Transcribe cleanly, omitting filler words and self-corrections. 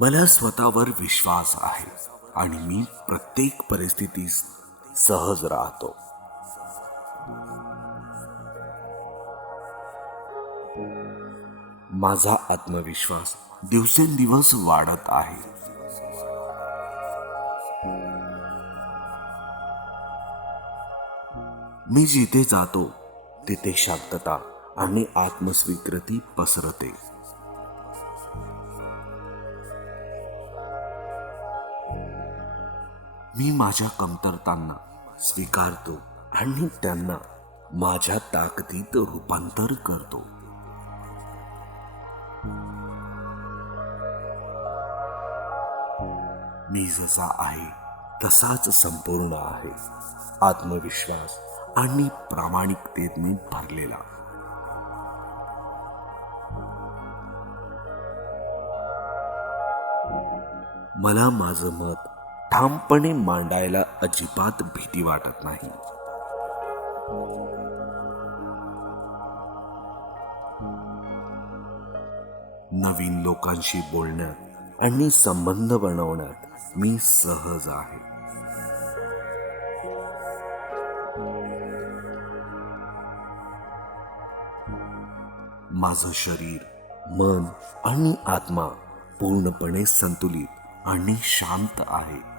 मला स्वतःवर विश्वास आहे आणि मी प्रत्येक परिस्थितीत सहज राहतो. माझा आत्मविश्वास दिवसेंदिवस वाढत आहे. मी जिथे जातो तिथे शांतता आणि आत्मस्वीकृती पसरते. मी माझ्या कमतरतांना स्वीकारतो आणि त्यांना माझ्या ताकदीत रूपांतर करतो. मी जसा आहे तसाच संपूर्ण आहे, आत्मविश्वास आणि प्रामाणिकतेने भरलेला. मला माझं मत ठामपणे मांडायला अजिबात भीती वाटत नाही. नवीन लोकांशी बोलण्यात आणि संबंध बनवण्यात मी सहज आहे. माझं शरीर, मन आणि आत्मा पूर्णपणे संतुलित आणि शांत आहे.